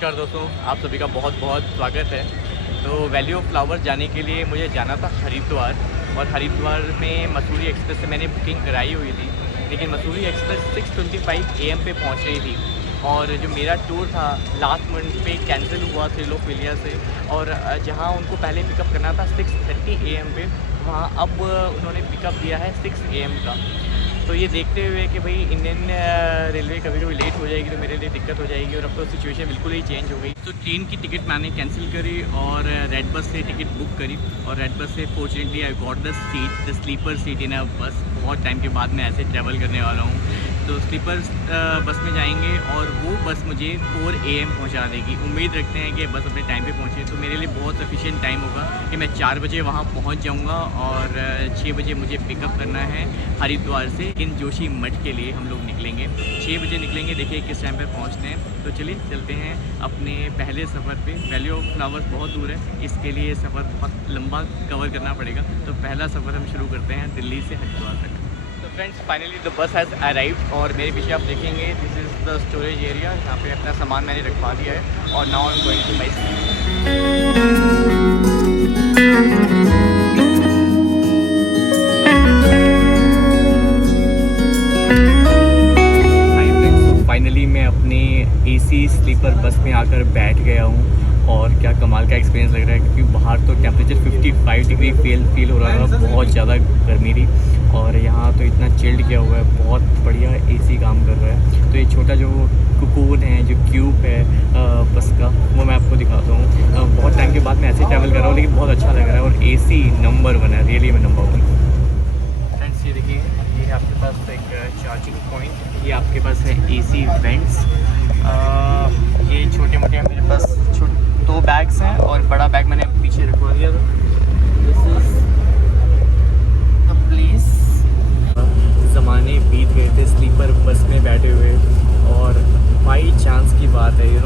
नमस्कार दोस्तों, आप सभी का बहुत बहुत स्वागत है। तो वैली ऑफ फ्लावर्स जाने के लिए मुझे जाना था हरिद्वार, और हरिद्वार में मसूरी एक्सप्रेस से मैंने बुकिंग कराई हुई थी, लेकिन मसूरी एक्सप्रेस 6:25 AM पे पहुंच रही थी। और जो मेरा टूर था लास्ट मंथ पे कैंसिल हुआ त्रिलोकविलिया से, और जहां उनको पहले पिकअप करना था 6:30 AM पे, वहाँ अब उन्होंने पिकअप दिया है 6 AM का। तो ये देखते हुए कि भाई इंडियन रेलवे कभी कभी लेट हो जाएगी तो मेरे लिए दिक्कत हो जाएगी, और अब तो सिचुएशन बिल्कुल ही चेंज हो गई। तो ट्रेन की टिकट मैंने कैंसिल करी और रेड बस से टिकट बुक करी, और रेड बस से fortunately I got the seat, the sleeper seat in a bus. बहुत टाइम के बाद मैं ऐसे ट्रैवल करने वाला हूँ। तो स्लीपर बस में जाएंगे और वो बस मुझे 4 AM पहुँचा देगी। उम्मीद रखते हैं कि बस अपने टाइम पे पहुँचे, तो मेरे लिए बहुत सफिशिएंट टाइम होगा कि मैं 4 बजे वहाँ पहुँच जाऊँगा, और 6 बजे मुझे पिकअप करना है हरिद्वार से इन जोशी मठ के लिए हम लोग निकलेंगे। 6 बजे निकलेंगे, देखिए किस टाइम पे पहुँचते हैं। तो चलिए चलते हैं अपने पहले सफ़र पे। वैली ऑफ फ्लावर्स बहुत दूर है, इसके लिए सफ़र बहुत लंबा कवर करना पड़ेगा। तो पहला सफ़र हम शुरू करते हैं दिल्ली से हरिद्वार तक। तो friends, finally the bus has arrived, और मेरे पीछे आप देखेंगे this is the storage area. यहाँ पे अपना सामान मैंने रखवा दिया है, और now I am going to my seat. Finally मैं अपने AC स्लीपर बस में आकर बैठ गया हूँ, और क्या कमाल का एक्सपीरियंस लग रहा है, क्योंकि बाहर तो टेम्परेचर 55 डिग्री फील हो रहा था, बहुत ज़्यादा गर्मी थी, और यहाँ तो इतना चिल्ड किया हुआ है, बहुत बढ़िया AC काम कर रहा है। तो ये छोटा जो कुकून है, जो क्यूब है बस का, वो मैं आपको दिखाता हूँ। बहुत टाइम के बाद मैं ऐसे ट्रैवल कर रहा हूँ, लेकिन बहुत अच्छा लग रहा है, और AC नंबर 1 है, रियली में नंबर 1। फ्रेंड्स ये देखिए, ये आपके पास एक चार्जिंग पॉइंट, ये आपके पास है AC वेंट्स। ये छोटे मोटे मेरे पास 2 बैग्स हैं, और बड़ा बैग मैंने पीछे रखवा दिया था। This is the place. ज़माने बीत गए थे स्लीपर बस में बैठे हुए, और बाई चांस की बात है ये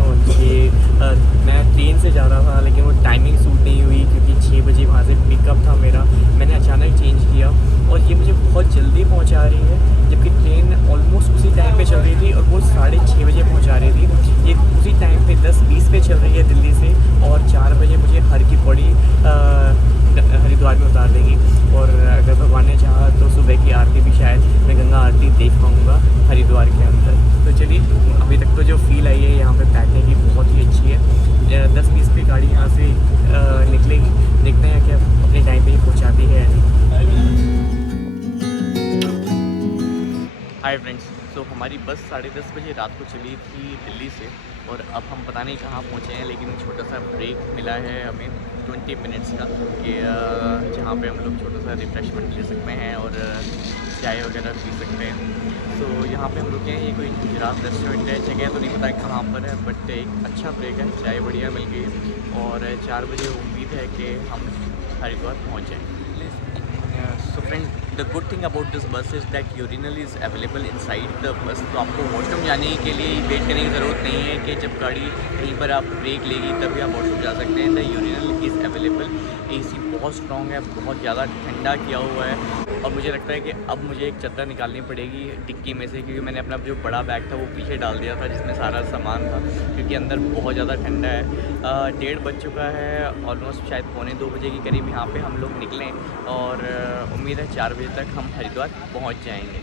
मैं ट्रेन से जा रहा था, लेकिन वो टाइमिंग सूट नहीं हुई, क्योंकि 6 बजे वहाँ से पिकअप था मेरा। मैंने अचानक चेंज किया, और ये मुझे बहुत जल्दी पहुँचा रही है, जबकि ट्रेन ऑलमोस्ट उसी टाइम पे चल रही थी, और वो 6:30 बजे पहुँचा रही थी। ये उसी टाइम पे 10:20 पे चल रही है दिल्ली से, और 4 बजे मुझे हर की पौड़ी हरिद्वार में उतार देगी। और अगर भगवान ने चाहा तो सुबह की आरती भी शायद मैं गंगा आरती देख पाऊँगा हरिद्वार के अंदर। तो चलिए, अभी तक तो जो फील आई है यहाँ पे बैठने की बहुत ही अच्छी है। 10:20 पे गाड़ी यहाँ से निकलेगी, देखते हैं कि अपने टाइम पे ही पहुँचाती है या नहीं। हाय फ्रेंड्स, तो हमारी बस 10:30 बजे रात को चली थी दिल्ली से, और अब हम पता नहीं कहाँ पहुँचे हैं, लेकिन छोटा सा ब्रेक मिला है हमें 20 मिनट्स का, कि जहाँ पे हम लोग छोटा सा रिफ़्रेशमेंट ले सकते हैं और चाय वगैरह पी सकते हैं। तो यहाँ पे हम रुके हैं, ये कोई गुजरात रेस्टोरेंट है, जगह तो नहीं पता कहाँ पर है, बट एक अच्छा ब्रेक है, चाय बढ़िया मिल गई है, और 4 बजे उम्मीद है कि हम हरिद्वार पहुँच जाएँ। So friend, the good thing about this bus is that urinal is available inside the bus। तो आपको वॉशरूम जाने के लिए वेट करने की ज़रूरत नहीं है कि जब गाड़ी कहीं पर आप ब्रेक लेगी तभी आप वॉशरूम जा सकते हैं। The urinal is available. AC बहुत स्ट्रॉन्ग है, बहुत ज़्यादा ठंडा किया हुआ है, और मुझे लगता है कि अब मुझे एक चादर निकालनी पड़ेगी डिक्की में से, क्योंकि मैंने अपना जो बड़ा बैग था वो पीछे डाल दिया था जिसमें सारा सामान था, क्योंकि अंदर बहुत ज़्यादा ठंडा है। 1:30 बज चुका है, ऑलमोस्ट शायद 1:45 2 बजे के करीब यहाँ पे हम लोग निकलें, और उम्मीद है 4 बजे तक हम हरिद्वार पहुँच जाएंगे।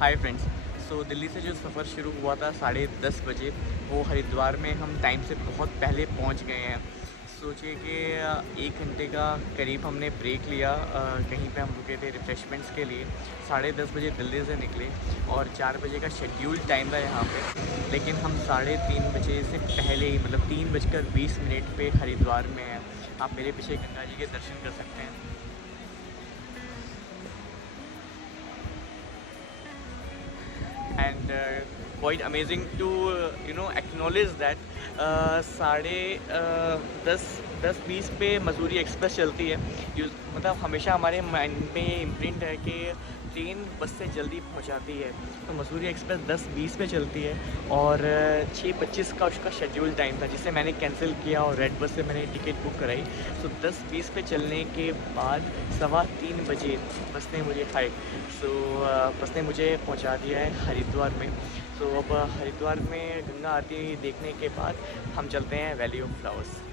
हाय फ्रेंड्स, सो दिल्ली से जो सफ़र शुरू हुआ था 10:30 बजे, वो हरिद्वार में हम टाइम से बहुत पहले पहुँच गए हैं। सोचिए कि 1 घंटे का करीब हमने ब्रेक लिया, कहीं पे हम रुके थे रिफ़्रेशमेंट्स के लिए। 10:30 बजे दिल्ली से निकले, और 4 बजे का शेड्यूल टाइम था यहाँ पे, लेकिन हम 3:30 बजे से पहले ही, मतलब 3:20 पे हरिद्वार में हैं। आप मेरे पीछे गंगा जी के दर्शन कर सकते हैं। And quite amazing to acknowledge that 10:20 पे मसूरी एक्सप्रेस चलती है। मतलब हमेशा हमारे माइंड में ये इम्प्रिंट है कि ट्रेन बस से जल्दी पहुंचाती है, तो मसूरी एक्सप्रेस 10:20 पे चलती है, और 6:25 का उसका शेड्यूल टाइम था, जिसे मैंने कैंसिल किया और रेड बस से मैंने टिकट बुक कराई। सो 10:20 पे चलने के बाद 3:15 बजे बस ने मुझे बस ने मुझे पहुंचा दिया है हरिद्वार में। तो अब हरिद्वार में गंगा आरती देखने के बाद हम चलते हैं वैली ऑफ फ्लावर्स।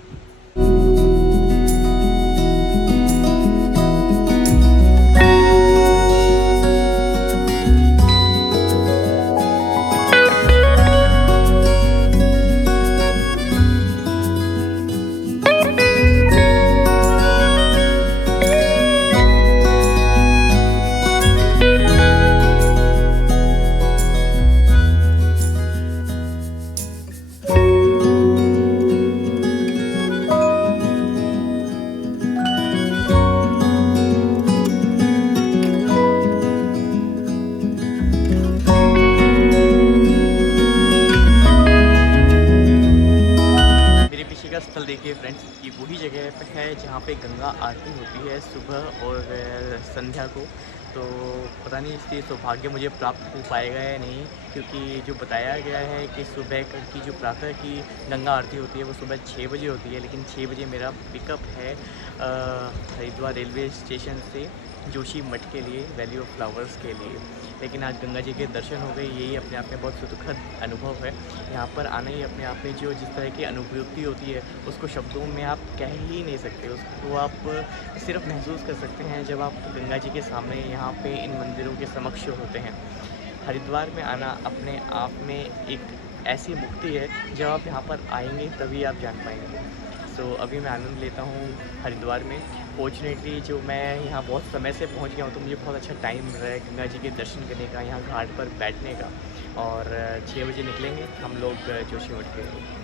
मेरे पीछे का स्थल देखिए फ्रेंड्स, ये वही जगह पे है जहाँ पे गंगा आरती होती है सुबह और संध्या को। तो पता नहीं इसकी सौभाग्य मुझे प्राप्त हो पाएगा या नहीं, क्योंकि जो बताया गया है कि सुबह की जो प्रातः की गंगा आरती होती है वो सुबह 6 बजे होती है, लेकिन 6 बजे मेरा पिकअप है हरिद्वार रेलवे स्टेशन से जोशी मठ के लिए, वैली ऑफ फ्लावर्स के लिए। लेकिन आज गंगा जी के दर्शन हो गए, यही अपने आप में बहुत सुखद अनुभव है। यहाँ पर आना ही अपने आप में जो जिस तरह की अनुभूति होती है उसको शब्दों में आप कह ही नहीं सकते, उसको आप सिर्फ महसूस कर सकते हैं जब आप गंगा जी के सामने यहाँ पे इन मंदिरों के समक्ष होते हैं। हरिद्वार में आना अपने आप में एक ऐसी मुक्ति है, जब आप यहाँ पर आएंगे तभी आप जान पाएंगे। सो अभी मैं आनंद लेता हूँ हरिद्वार में। फॉर्चुनेटली जो मैं यहाँ बहुत समय से पहुँच गया हूँ, तो मुझे बहुत अच्छा टाइम मिल रहा है गंगा जी के दर्शन करने का, यहाँ घाट पर बैठने का। और 6 बजे निकलेंगे हम लोग जोशीमठ के लिए।